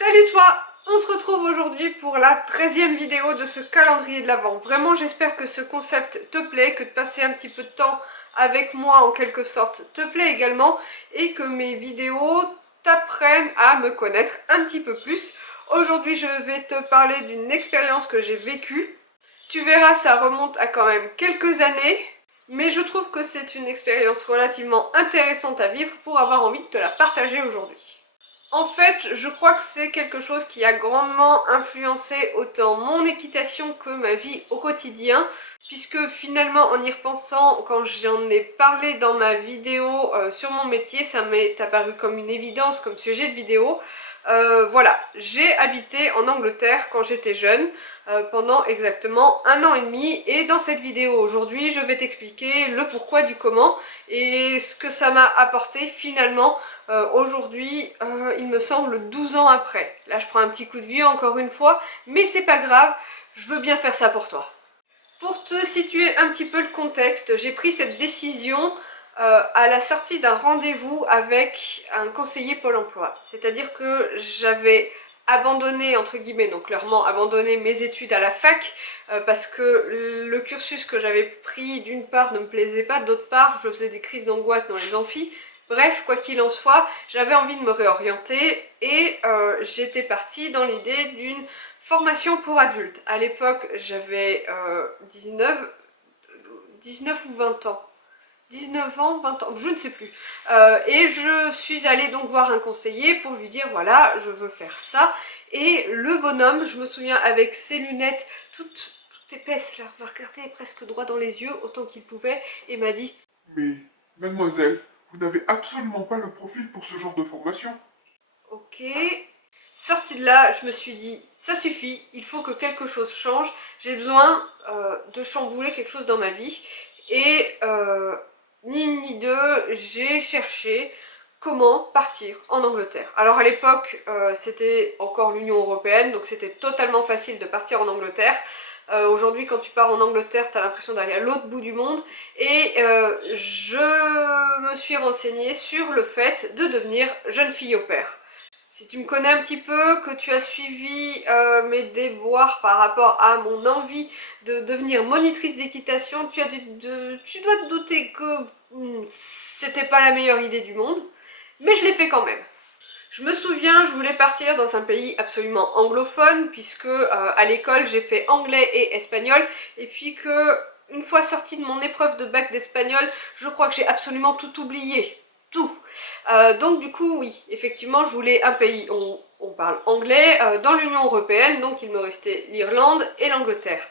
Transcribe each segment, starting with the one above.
Salut toi! On se retrouve aujourd'hui pour la 13e vidéo de ce calendrier de l'Avent. Vraiment j'espère que ce concept te plaît, que de passer un petit peu de temps avec moi en quelque sorte te plaît également et que mes vidéos t'apprennent à me connaître un petit peu plus. Aujourd'hui je vais te parler d'une expérience que j'ai vécue. Tu verras, ça remonte à quand même quelques années, mais je trouve que c'est une expérience relativement intéressante à vivre pour avoir envie de te la partager aujourd'hui. En fait, je crois que c'est quelque chose qui a grandement influencé autant mon équitation que ma vie au quotidien, puisque finalement, en y repensant, quand j'en ai parlé dans ma vidéo sur mon métier, ça m'est apparu comme une évidence, comme sujet de vidéo. Voilà, j'ai habité en Angleterre quand j'étais jeune, pendant exactement 1 an et demi, et dans cette vidéo aujourd'hui, je vais t'expliquer le pourquoi du comment, et ce que ça m'a apporté finalement. Aujourd'hui, il me semble 12 ans après. Là, je prends un petit coup de vieux encore une fois, mais c'est pas grave, je veux bien faire ça pour toi. Pour te situer un petit peu le contexte, j'ai pris cette décision à la sortie d'un rendez-vous avec un conseiller Pôle emploi. C'est-à-dire que j'avais abandonné, entre guillemets, donc clairement abandonné mes études à la fac, parce que le cursus que j'avais pris d'une part ne me plaisait pas, d'autre part je faisais des crises d'angoisse dans les amphis. Bref, quoi qu'il en soit, j'avais envie de me réorienter et j'étais partie dans l'idée d'une formation pour adultes. À l'époque, j'avais 19 ou 20 ans. 19 ans, 20 ans, je ne sais plus. Et je suis allée donc voir un conseiller pour lui dire voilà, je veux faire ça. Et le bonhomme, je me souviens, avec ses lunettes toutes épaisses là, m'a regardé presque droit dans les yeux autant qu'il pouvait et m'a dit Mais, mademoiselle, vous n'avez absolument pas le profil pour ce genre de formation. ok. Sortie de là, je me suis dit ça suffit, il faut que quelque chose change. J'ai besoin de chambouler quelque chose dans ma vie. Et ni une ni deux, j'ai cherché comment partir en Angleterre. Alors à l'époque, c'était encore l'Union Européenne, donc c'était totalement facile de partir en Angleterre. Aujourd'hui, quand tu pars en Angleterre, tu as l'impression d'aller à l'autre bout du monde. Et je me suis renseignée sur le fait de devenir jeune fille au pair. Si tu me connais un petit peu, que tu as suivi mes déboires par rapport à mon envie de devenir monitrice d'équitation, tu dois te douter que c'était pas la meilleure idée du monde, mais je l'ai fait quand même. Je me souviens, je voulais partir dans un pays absolument anglophone, puisque à l'école j'ai fait anglais et espagnol, et puis que une fois sortie de mon épreuve de bac d'espagnol, je crois que j'ai absolument tout oublié. Tout. Donc du coup, oui, effectivement, je voulais un pays où on parle anglais, dans l'Union Européenne, donc il me restait l'Irlande et l'Angleterre.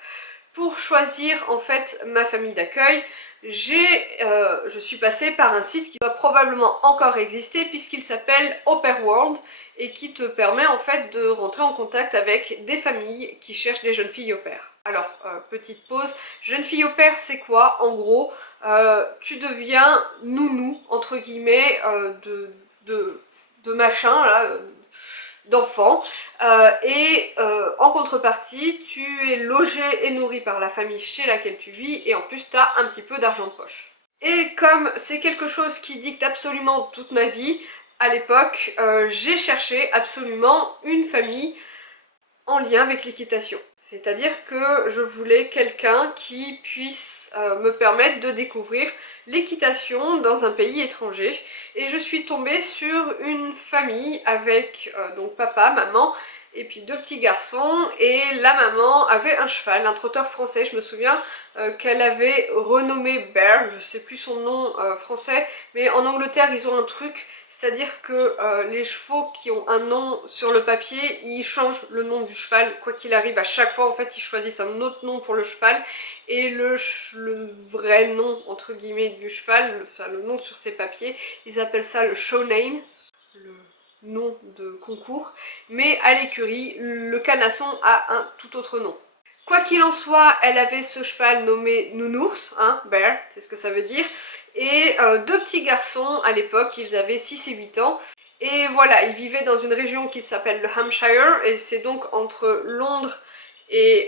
Pour choisir en fait ma famille d'accueil, je suis passée par un site qui doit probablement encore exister puisqu'il s'appelle Au Pair World et qui te permet en fait de rentrer en contact avec des familles qui cherchent des jeunes filles au pair. Alors, petite pause, jeune fille au pair c'est quoi? En gros, tu deviens nounou, entre guillemets, de machin, là, d'enfants, et en contrepartie, tu es logé et nourri par la famille chez laquelle tu vis, et en plus, tu as un petit peu d'argent de poche. Et comme c'est quelque chose qui dicte absolument toute ma vie, à l'époque, j'ai cherché absolument une famille en lien avec l'équitation. C'est-à-dire que je voulais quelqu'un qui puisse me permettre de découvrir l'équitation dans un pays étranger. Et je suis tombée sur une famille avec donc papa, maman et puis 2 petits garçons. Et la maman avait un cheval, un trotteur français. Je me souviens qu'elle avait renommé Bear, je sais plus son nom français, mais en Angleterre ils ont un truc. C'est-à-dire que les chevaux qui ont un nom sur le papier, ils changent le nom du cheval, quoi qu'il arrive, à chaque fois en fait ils choisissent un autre nom pour le cheval, et le vrai nom entre guillemets du cheval, le nom sur ses papiers, ils appellent ça le show name, le nom de concours, mais à l'écurie, le canasson a un tout autre nom. Quoi qu'il en soit, elle avait ce cheval nommé Nounours, hein, Bear, c'est ce que ça veut dire, et 2 petits garçons à l'époque, ils avaient 6 et 8 ans, et voilà, ils vivaient dans une région qui s'appelle le Hampshire, et c'est donc entre Londres et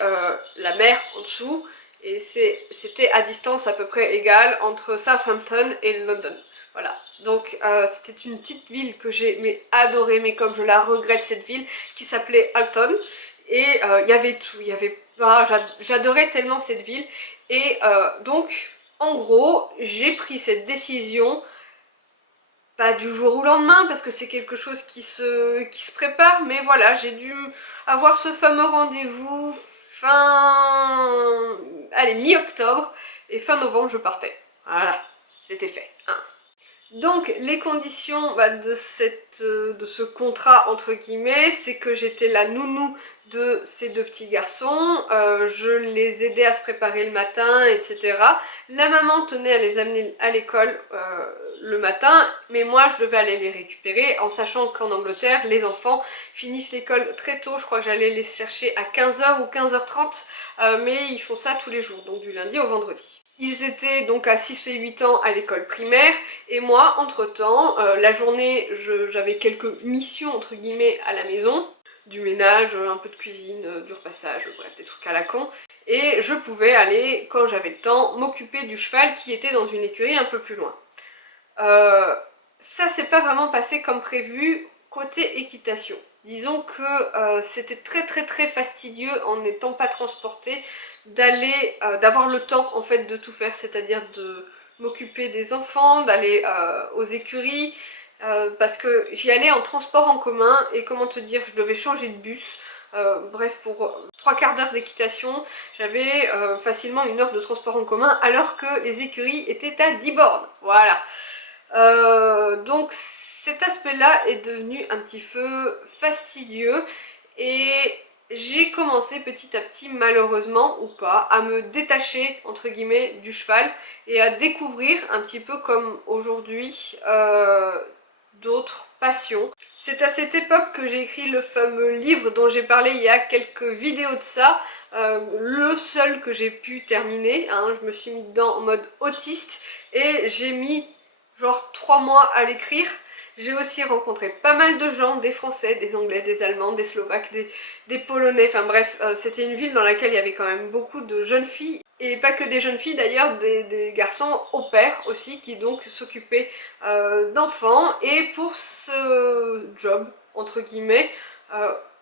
la mer en dessous, et c'était à distance à peu près égale entre Southampton et London. Voilà, donc c'était une petite ville que j'ai adorée, mais comme je la regrette cette ville, qui s'appelait Alton. Et il y avait tout, il y avait... j'adorais tellement cette ville. Et donc, en gros, j'ai pris cette décision, pas du jour au lendemain, parce que c'est quelque chose qui se prépare, mais voilà, j'ai dû avoir ce fameux rendez-vous fin... allez, mi-octobre, et fin novembre, je partais. Voilà, c'était fait, hein. Donc les conditions de ce contrat entre guillemets, c'est que j'étais la nounou de ces deux petits garçons, je les aidais à se préparer le matin, etc. La maman tenait à les amener à l'école le matin, mais moi je devais aller les récupérer, en sachant qu'en Angleterre, les enfants finissent l'école très tôt, je crois que j'allais les chercher à 15h ou 15h30, mais ils font ça tous les jours, donc du lundi au vendredi. Ils étaient donc à 6 et 8 ans à l'école primaire, et moi, entre-temps, la journée, j'avais quelques missions, entre guillemets, à la maison, du ménage, un peu de cuisine, du repassage, bref, des trucs à la con, et je pouvais aller, quand j'avais le temps, m'occuper du cheval qui était dans une écurie un peu plus loin. Ça s'est pas vraiment passé comme prévu côté équitation. Disons que c'était très fastidieux en n'étant pas transportée d'avoir le temps en fait de tout faire, c'est-à-dire de m'occuper des enfants, d'aller aux écuries, parce que j'y allais en transport en commun et comment te dire, je devais changer de bus. Bref, pour 3/4 d'heure d'équitation, j'avais facilement 1 heure de transport en commun alors que les écuries étaient à 10 bornes. Voilà. Donc cet aspect-là est devenu un petit peu fastidieux et j'ai commencé petit à petit, malheureusement ou pas, à me détacher entre guillemets du cheval et à découvrir un petit peu comme aujourd'hui d'autres passions. C'est à cette époque que j'ai écrit le fameux livre dont j'ai parlé il y a quelques vidéos de ça, le seul que j'ai pu terminer, hein. Je me suis mis dedans en mode autiste et j'ai mis genre 3 mois à l'écrire. J'ai aussi rencontré pas mal de gens, des Français, des Anglais, des Allemands, des Slovaques, des Polonais, enfin bref, c'était une ville dans laquelle il y avait quand même beaucoup de jeunes filles, et pas que des jeunes filles d'ailleurs, des garçons au pair aussi, qui donc s'occupaient d'enfants, et pour ce job, entre guillemets,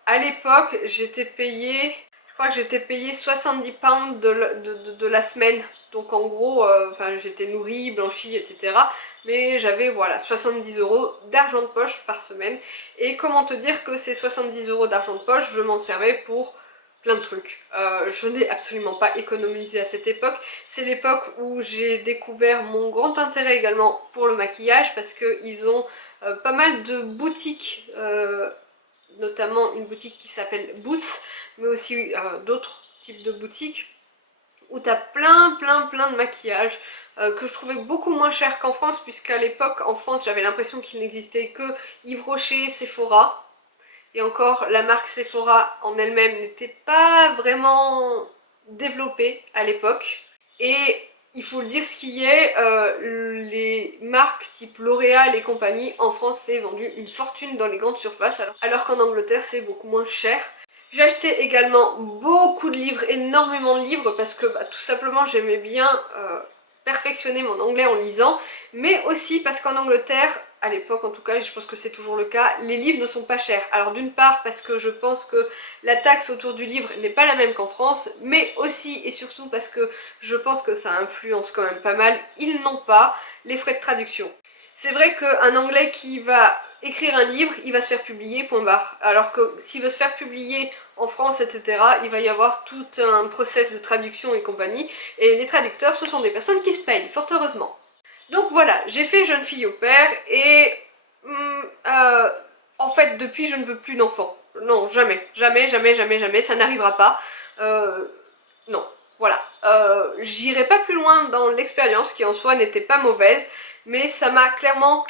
à l'époque j'étais payée, je crois que j'étais payée 70 pounds de la semaine, donc en gros, enfin j'étais nourrie, blanchie, etc. Mais j'avais voilà 70 € d'argent de poche par semaine. Et comment te dire que ces 70 € d'argent de poche, je m'en servais pour plein de trucs. Je n'ai absolument pas économisé à cette époque. C'est l'époque où j'ai découvert mon grand intérêt également pour le maquillage, parce qu'ils ont pas mal de boutiques, notamment une boutique qui s'appelle Boots, mais aussi d'autres types de boutiques où t'as plein de maquillage que je trouvais beaucoup moins cher qu'en France, puisqu'à l'époque en France j'avais l'impression qu'il n'existait que Yves Rocher, Sephora, et encore la marque Sephora en elle-même n'était pas vraiment développée à l'époque. Et il faut le dire ce qui est, les marques type L'Oréal et compagnie en France c'est vendu une fortune dans les grandes surfaces, alors qu'en Angleterre c'est beaucoup moins cher. J'ai acheté également beaucoup de livres, énormément de livres, parce que tout simplement j'aimais bien perfectionner mon anglais en lisant, mais aussi parce qu'en Angleterre, à l'époque en tout cas, et je pense que c'est toujours le cas, les livres ne sont pas chers. Alors d'une part parce que je pense que la taxe autour du livre n'est pas la même qu'en France, mais aussi et surtout parce que je pense que ça influence quand même pas mal, ils n'ont pas les frais de traduction. C'est vrai qu'un anglais qui va écrire un livre, il va se faire publier, point barre. Alors que s'il veut se faire publier en France, etc., il va y avoir tout un process de traduction et compagnie. Et les traducteurs, ce sont des personnes qui se payent, fort heureusement. Donc voilà, j'ai fait jeune fille au père et... en fait, depuis, je ne veux plus d'enfants. Non, jamais, ça n'arrivera pas. Non, voilà. J'irai pas plus loin dans l'expérience, qui en soi n'était pas mauvaise, mais ça m'a clairement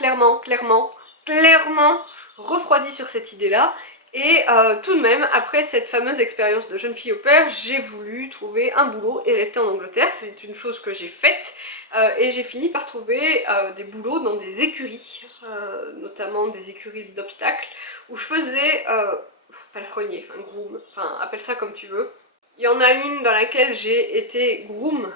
refroidi sur cette idée-là. Et tout de même, après cette fameuse expérience de jeune fille au père, j'ai voulu trouver un boulot et rester en Angleterre. C'est une chose que j'ai faite, et j'ai fini par trouver des boulots dans des écuries, notamment des écuries d'obstacles, où je faisais palefrenier, enfin groom, enfin appelle ça comme tu veux. Il y en a une dans laquelle j'ai été groom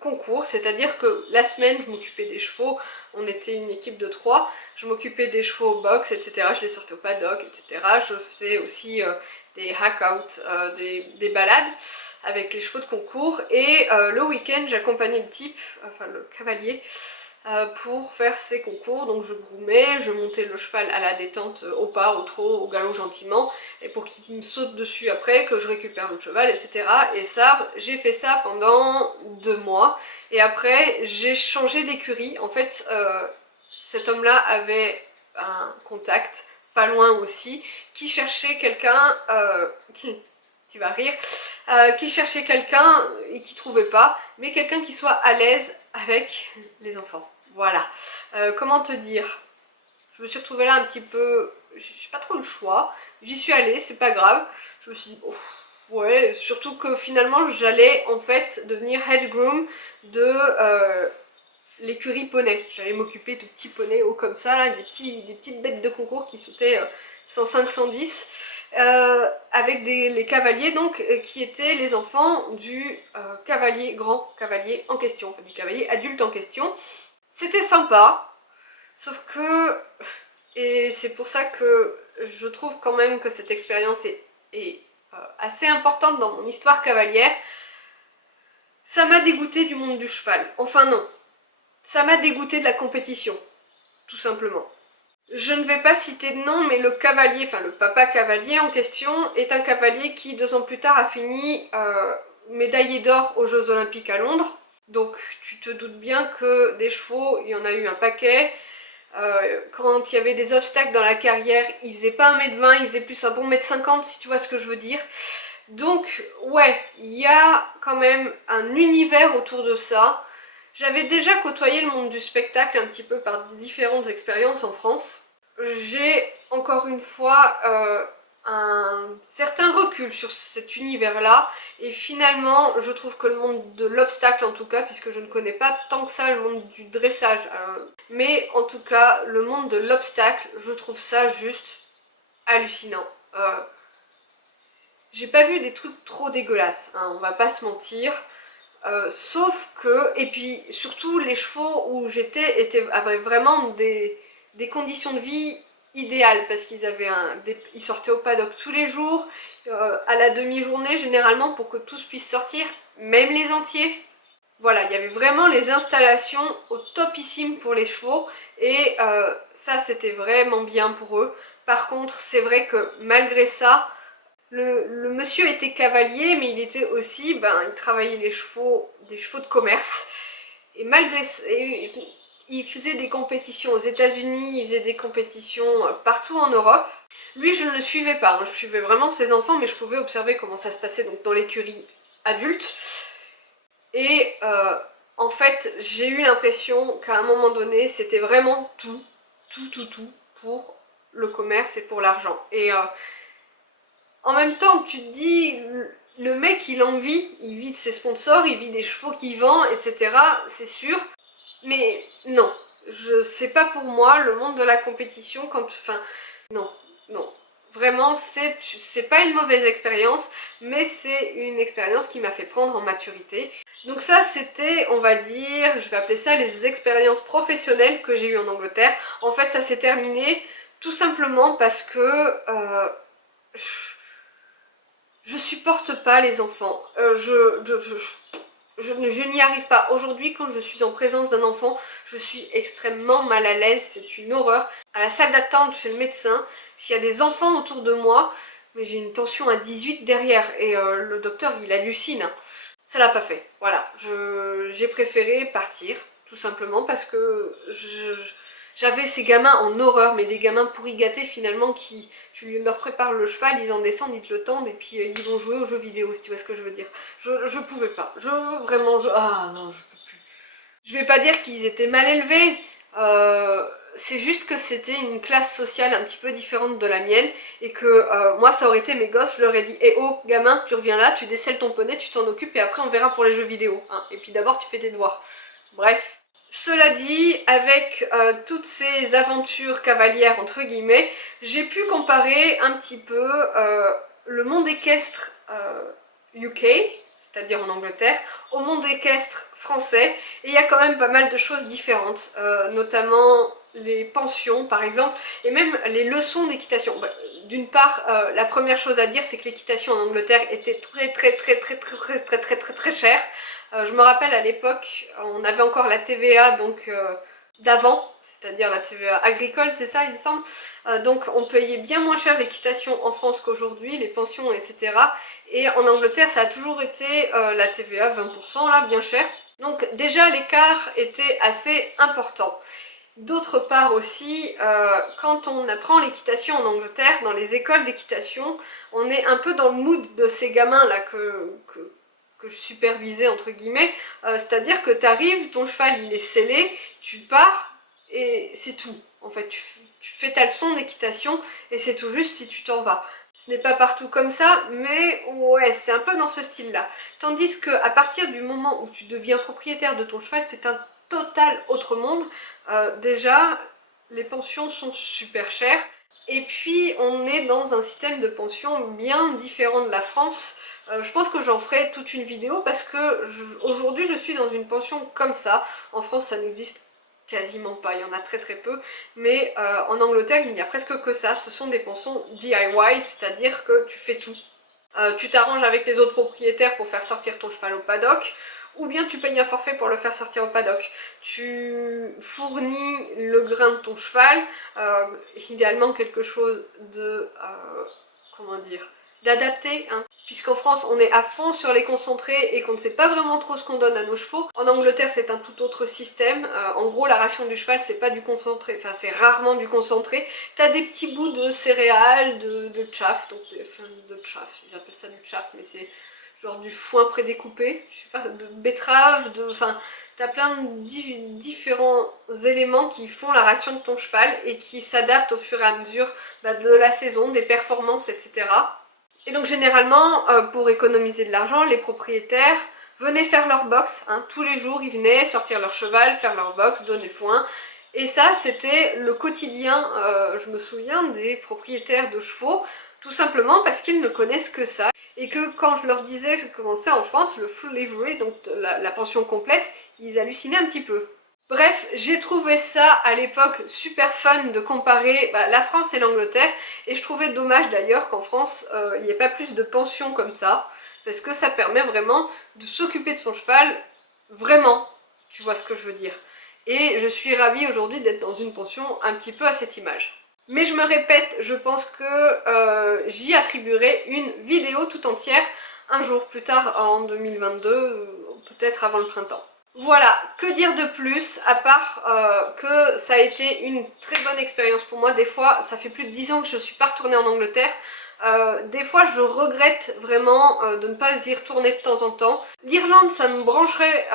concours, c'est-à-dire que la semaine je m'occupais des chevaux, on était une équipe de 3, je m'occupais des chevaux au box, etc. Je les sortais au paddock, etc. Je faisais aussi des hack-out, des balades avec les chevaux de concours, et le week-end j'accompagnais le type, enfin le cavalier, pour faire ses concours. Donc je groomais, je montais le cheval à la détente, au pas, au trot, au galop gentiment, et pour qu'il me saute dessus après, que je récupère le cheval, etc. Et ça, j'ai fait ça pendant 2 mois, et après j'ai changé d'écurie. En fait, cet homme-là avait un contact, pas loin aussi, qui cherchait quelqu'un, tu vas rire, qui cherchait quelqu'un et qui trouvait pas, mais quelqu'un qui soit à l'aise avec les enfants. Voilà. Comment te dire? Je me suis retrouvée là un petit peu, j'ai pas trop le choix. J'y suis allée, c'est pas grave. Je me suis dit, ouais, surtout que finalement j'allais en fait devenir head groom de l'écurie poney. J'allais m'occuper de petits poneys hauts comme ça, là, des petites bêtes de concours qui sautaient 105-110. Avec les cavaliers donc qui étaient les enfants du cavalier, grand cavalier en question, enfin, du cavalier adulte en question. C'était sympa, sauf que, et c'est pour ça que je trouve quand même que cette expérience est assez importante dans mon histoire cavalière, ça m'a dégoûté du monde du cheval. Enfin non, ça m'a dégoûté de la compétition, tout simplement. Je ne vais pas citer de nom, mais le cavalier, enfin le papa cavalier en question, est un cavalier qui 2 ans plus tard a fini médaillé d'or aux Jeux Olympiques à Londres. Donc tu te doutes bien que des chevaux, il y en a eu un paquet. Quand il y avait des obstacles dans la carrière, il faisait pas 1m20, il faisait plus un bon 1m50 si tu vois ce que je veux dire. Donc ouais, il y a quand même un univers autour de ça. J'avais déjà côtoyé le monde du spectacle un petit peu par différentes expériences en France. J'ai encore une fois un certain recul sur cet univers-là, et finalement je trouve que le monde de l'obstacle en tout cas, puisque je ne connais pas tant que ça le monde du dressage, mais en tout cas le monde de l'obstacle, je trouve ça juste hallucinant. J'ai pas vu des trucs trop dégueulasses, hein, on va pas se mentir. Sauf que, et puis surtout les chevaux où j'étais avaient vraiment des conditions de vie idéales, parce qu'ils avaient ils sortaient au paddock tous les jours, à la demi-journée généralement, pour que tous puissent sortir, même les entiers. Voilà, il y avait vraiment les installations au topissime pour les chevaux, et ça c'était vraiment bien pour eux. Par contre, c'est vrai que malgré ça, le monsieur était cavalier, mais il était aussi, il travaillait les chevaux, des chevaux de commerce. Et malgré ça, il faisait des compétitions aux États-Unis, il faisait des compétitions partout en Europe. Lui, je ne le suivais pas, hein, je suivais vraiment ses enfants, mais je pouvais observer comment ça se passait donc dans l'écurie adulte. Et en fait, j'ai eu l'impression qu'à un moment donné, c'était vraiment tout pour le commerce et pour l'argent. Et en même temps, tu te dis, le mec il en vit, il vit de ses sponsors, il vit des chevaux qu'il vend, etc. C'est sûr. Mais non, c'est pas pour moi le monde de la compétition quand. Enfin, non, non. Vraiment, c'est pas une mauvaise expérience, mais c'est une expérience qui m'a fait prendre en maturité. Donc ça, c'était, on va dire, je vais appeler ça les expériences professionnelles que j'ai eues en Angleterre. En fait, ça s'est terminé tout simplement parce que je supporte pas les enfants. Je n'y arrive pas. Aujourd'hui, quand je suis en présence d'un enfant, je suis extrêmement mal à l'aise. C'est une horreur. À la salle d'attente chez le médecin, s'il y a des enfants autour de moi, mais j'ai une tension à 18 derrière. Et le docteur, il hallucine. Hein. Ça l'a pas fait. Voilà. J'ai préféré partir, tout simplement, parce que j'avais ces gamins en horreur, mais des gamins pourri gâtés finalement qui, tu leur prépares le cheval, ils en descendent, ils te le tendent et puis ils vont jouer aux jeux vidéo, si tu vois ce que je veux dire. Je pouvais pas. Ah non, je peux plus. Je vais pas dire qu'ils étaient mal élevés, c'est juste que c'était une classe sociale un petit peu différente de la mienne et que moi ça aurait été mes gosses, je leur ai dit eh oh gamin, tu reviens là, tu décèles ton poney, tu t'en occupes et après on verra pour les jeux vidéo. Hein. Et puis d'abord tu fais tes devoirs. Bref. Cela dit, avec toutes ces aventures cavalières entre guillemets, j'ai pu comparer un petit peu le monde équestre UK, c'est-à-dire en Angleterre, au monde équestre français, et il y a quand même pas mal de choses différentes, notamment les pensions par exemple, et même les leçons d'équitation. D'une part, la première chose à dire, c'est que l'équitation en Angleterre était très chère. Je me rappelle à l'époque, on avait encore la TVA donc d'avant, c'est-à-dire la TVA agricole, c'est ça il me semble. Donc on payait bien moins cher l'équitation en France qu'aujourd'hui, les pensions, etc. Et en Angleterre, ça a toujours été la TVA 20%, là, bien cher. Donc déjà l'écart était assez important. D'autre part aussi, quand on apprend l'équitation en Angleterre, dans les écoles d'équitation, on est un peu dans le mood de ces gamins là que je supervisais entre guillemets, c'est-à-dire que tu arrives, ton cheval il est scellé, tu pars et c'est tout. En fait, tu fais ta leçon d'équitation et c'est tout juste si tu t'en vas. Ce n'est pas partout comme ça, mais ouais, c'est un peu dans ce style-là. Tandis que à partir du moment où tu deviens propriétaire de ton cheval, c'est un total autre monde. Déjà, les pensions sont super chères. Et puis, on est dans un système de pension bien différent de la France. Je pense que j'en ferai toute une vidéo parce que aujourd'hui, je suis dans une pension comme ça. En France, ça n'existe quasiment pas, il y en a très peu, mais en Angleterre il n'y a presque que ça, ce sont des pensions DIY, c'est-à-dire que tu fais tout. Tu t'arranges avec les autres propriétaires pour faire sortir ton cheval au paddock, ou bien tu payes un forfait pour le faire sortir au paddock. Tu fournis le grain de ton cheval, idéalement quelque chose de, comment dire, d'adapté, hein. Puisqu'en France on est à fond sur les concentrés et qu'on ne sait pas vraiment trop ce qu'on donne à nos chevaux. En Angleterre c'est un tout autre système, en gros la ration du cheval c'est pas du concentré, enfin c'est rarement du concentré, t'as des petits bouts de céréales, de chaff, donc enfin de chaff, ils appellent ça du chaff mais c'est genre du foin prédécoupé, je sais pas, de betterave, enfin t'as plein de différents éléments qui font la ration de ton cheval et qui s'adaptent au fur et à mesure de la saison, des performances, etc. Et donc généralement, pour économiser de l'argent, les propriétaires venaient faire leur box, hein, tous les jours ils venaient sortir leur cheval, faire leur box, donner le foin. Et ça c'était le quotidien, je me souviens, des propriétaires de chevaux, tout simplement parce qu'ils ne connaissent que ça. Et que quand je leur disais comment c'est en France, le full livery, donc la pension complète, ils hallucinaient un petit peu. Bref, j'ai trouvé ça à l'époque super fun de comparer la France et l'Angleterre, et je trouvais dommage d'ailleurs qu'en France il n'y ait pas plus de pensions comme ça, parce que ça permet vraiment de s'occuper de son cheval, vraiment, tu vois ce que je veux dire. Et je suis ravie aujourd'hui d'être dans une pension un petit peu à cette image. Mais je me répète, je pense que j'y attribuerai une vidéo tout entière un jour plus tard en 2022, peut-être avant le printemps. Voilà, que dire de plus, à part que ça a été une très bonne expérience pour moi. Des fois, ça fait plus de 10 ans que je suis pas retournée en Angleterre. Des fois, je regrette vraiment de ne pas y retourner de temps en temps. L'Irlande, ça me brancherait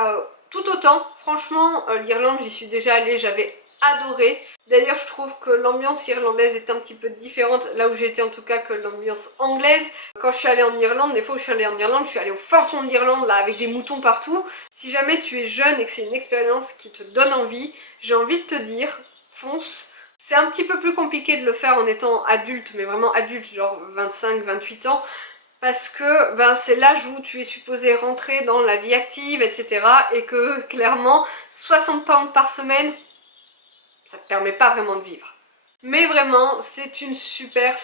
tout autant. Franchement, l'Irlande, j'y suis déjà allée, j'avais adoré. D'ailleurs, je trouve que l'ambiance irlandaise est un petit peu différente, là où j'étais en tout cas, que l'ambiance anglaise. Quand je suis allée en Irlande, des fois où je suis allée en Irlande, je suis allée au fin fond de l'Irlande, là, avec des moutons partout. Si jamais tu es jeune et que c'est une expérience qui te donne envie, j'ai envie de te dire, fonce. C'est un petit peu plus compliqué de le faire en étant adulte, mais vraiment adulte, genre 25-28 ans, parce que c'est l'âge où tu es supposé rentrer dans la vie active, etc. Et que clairement, 60 pounds par semaine, ça te permet pas vraiment de vivre. Mais vraiment, c'est une super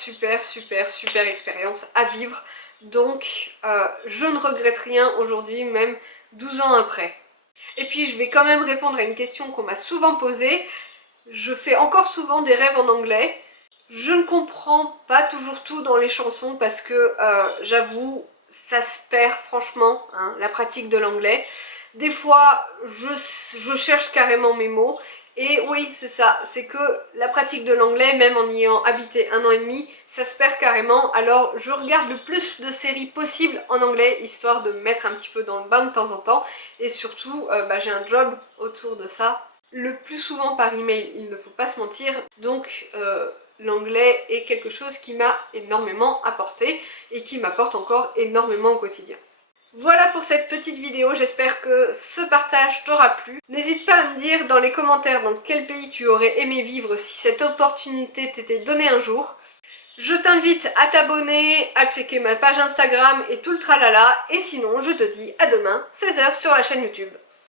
expérience à vivre. Donc, je ne regrette rien aujourd'hui, même 12 ans après. Et puis, je vais quand même répondre à une question qu'on m'a souvent posée. Je fais encore souvent des rêves en anglais. Je ne comprends pas toujours tout dans les chansons parce que, j'avoue, ça se perd franchement, hein, la pratique de l'anglais. Des fois, je cherche carrément mes mots. Et oui, c'est ça, c'est que la pratique de l'anglais, même en y ayant habité 1 an et demi, ça se perd carrément. Alors je regarde le plus de séries possible en anglais, histoire de me mettre un petit peu dans le bain de temps en temps. Et surtout, j'ai un job autour de ça. Le plus souvent par email, il ne faut pas se mentir. Donc l'anglais est quelque chose qui m'a énormément apporté et qui m'apporte encore énormément au quotidien. Voilà pour cette petite vidéo, j'espère que ce partage t'aura plu. N'hésite pas à me dire dans les commentaires dans quel pays tu aurais aimé vivre si cette opportunité t'était donnée un jour. Je t'invite à t'abonner, à checker ma page Instagram et tout le tralala. Et sinon, je te dis à demain, 16 h sur la chaîne YouTube.